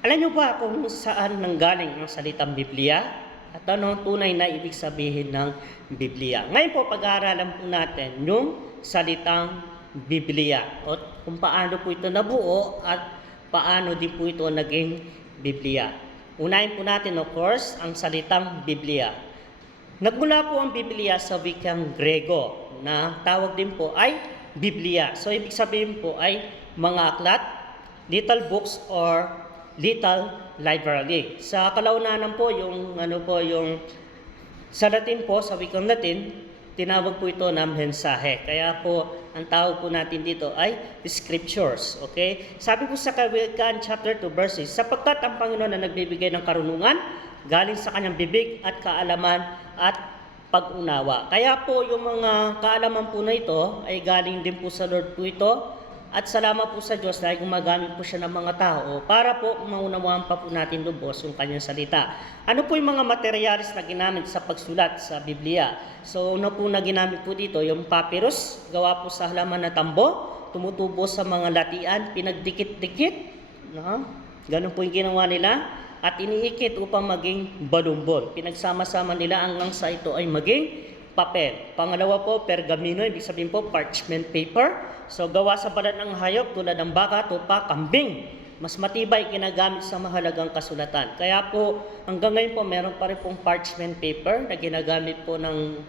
Alam niyo ba kung saan nanggaling ang salitang Biblia? At ano ang tunay na ibig sabihin ng Biblia? Ngayon po, pag-aaralan po natin yung salitang Biblia o kung paano po ito nabuo at paano din po ito naging Biblia. Unahin po natin, of course, ang salitang Biblia. Nagmula po ang Biblia sa wikang Grego na tawag din po ay Biblia. So, ibig sabihin po ay mga aklat, little books, or little library. Sa kalaunanan po, yung sa Latin po, sa wikang Latin, tinawag po ito na mensahe. Kaya po, ang tawag po natin dito ay scriptures. Okay? Sabi po sa Kawikaan chapter 2 verses, sapagkat ang Panginoon na nagbibigay ng karunungan, galing sa kanyang bibig at kaalaman at pag-unawa. Kaya po yung mga kaalaman po na ito ay galing din po sa Lord po ito. At salamat po sa Diyos dahil gumagamit po siya ng mga tao para po maunawaan pa po natin lubos yung kanyang salita. Ano po yung mga materialis na ginamit sa pagsulat sa Biblia? So, una po na ginamit po dito, yung papyrus, gawa po sa halaman na tambo, tumutubo sa mga latian, pinagdikit-dikit, no? Ganun po yung ginawa nila, at iniikit upang maging balumbon. Pinagsama-sama nila hanggang sa ito ay maging papel. Pangalawa po, pergamino, ibig sabihin po parchment paper. So, gawa sa balat ng hayop tulad ng baka, tupa, kambing. Mas matibay ginagamit sa mahalagang kasulatan. Kaya po, hanggang ngayon po, meron pa rin pong parchment paper na ginagamit po ng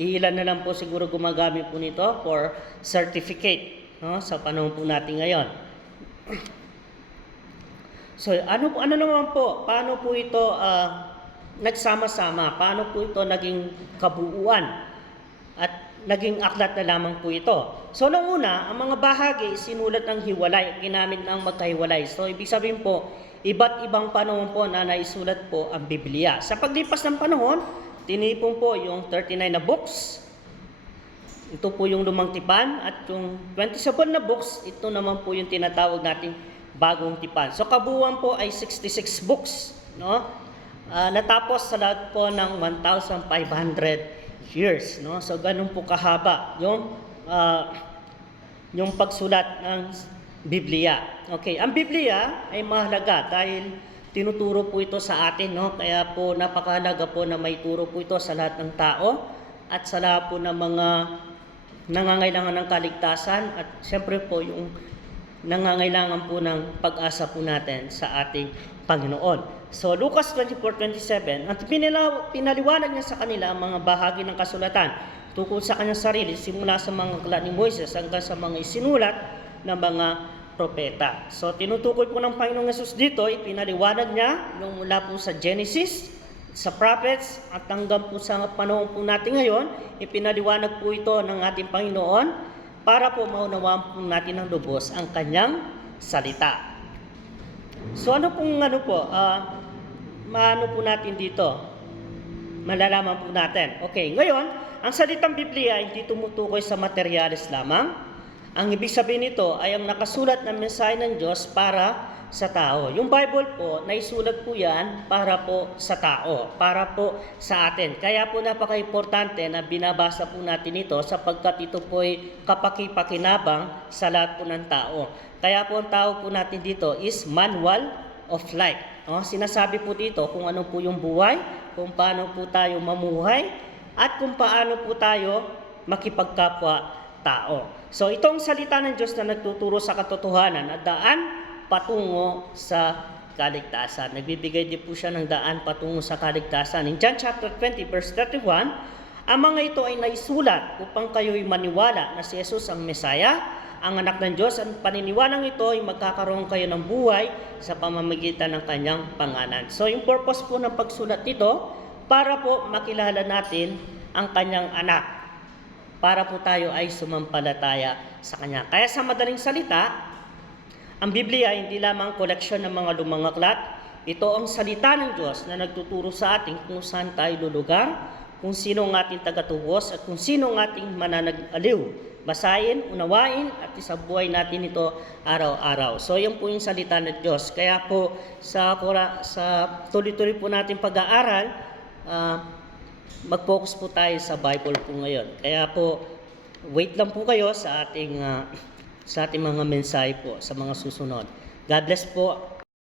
ilan na lang po siguro gumagamit po nito for certificate, no, sa panahon po natin ngayon. So, ano naman po, paano po ito nagsama-sama? Paano po ito naging kabuuan? At naging aklat na lamang po ito. So, nung una, ang mga bahagi sinulat ng hiwalay, ginamit ng magkahiwalay. So, ibig sabihin po, iba't ibang panahon po na naisulat po ang Biblia. Sa paglipas ng panahon, tinipon po yung 39 na books. Ito po yung lumang tipan. At yung 27 na books, ito naman po yung tinatawag nating bagong tipan. So, kabuuan po ay 66 books. No? Natapos sa lahat po ng 1,500 years, no? So ganun po kahaba yung pagsulat ng Biblia. Okay, ang Biblia ay mahalaga dahil tinuturo po ito sa atin, no? Kaya po napakahalaga po na may turo po ito sa lahat ng tao at sa lahat po ng mga nangangailangan ng kaligtasan at siyempre po yung nangangailangan po ng pag-asa po natin sa ating Panginoon. So, Lucas 24:27, at pinaliwanag niya sa kanila ang mga bahagi ng kasulatan tungkol sa kanyang sarili, simula sa mga aklat ni Moises hanggang sa mga isinulat ng mga propeta. So, tinutukoy po ng Panginoong Yesus dito, ipinaliwanag niya yung mula po sa Genesis, sa prophets, at hanggang po sa panahon po natin ngayon, ipinaliwanag po ito ng ating Panginoon para po maunawaan po natin ng lubos ang kanyang salita. So ano po natin dito? Malalaman po natin. Okay, ngayon, ang salitang Biblia hindi tumutukoy sa materyales lamang. Ang ibig sabihin nito ay ang nakasulat na mensahe ng Diyos para sa tao. Yung Bible po, naisulat po yan para po sa tao, para po sa atin. Kaya po napaka-importante na binabasa po natin ito sapagkat ito po ay kapaki-pakinabang sa lahat po ng tao. Kaya po ang tawag po natin dito is Manual of Life. Sinasabi po dito kung ano po yung buhay, kung paano po tayo mamuhay, at kung paano po tayo makipagkapwa-tao. So itong salita ng Diyos na nagtuturo sa katotohanan at daan patungo sa kaligtasan. Nagbibigay din po siya ng daan patungo sa kaligtasan. In John chapter 20 verse 31, ang mga ito ay naisulat upang kayo'y maniwala na si Jesus ang Mesaya, ang anak ng Diyos. Ang paniniwalang ito ay magkakaroon kayo ng buhay sa pamamagitan ng kanyang pangalan. So yung purpose po ng pagsulat nito, para po makilala natin ang kanyang anak, para po tayo ay sumampalataya sa kanya. Kaya sa madaling salita, ang Biblia ay hindi lamang koleksyon ng mga lumang aklat. Ito ang salita ng Diyos na nagtuturo sa atin kung saan tayo lulugar, kung sino ang ating tagatubos, at kung sino ang ating mananag-aliw. Basahin, unawain, at isabuhay natin ito araw-araw. So, yan po yung salita ng Diyos. Kaya po, sa tuloy-tuloy po natin pag-aaral, mag-focus po tayo sa Bible po ngayon. Kaya po, wait lang po kayo sa ating mga mensahe po, sa mga susunod. God bless po.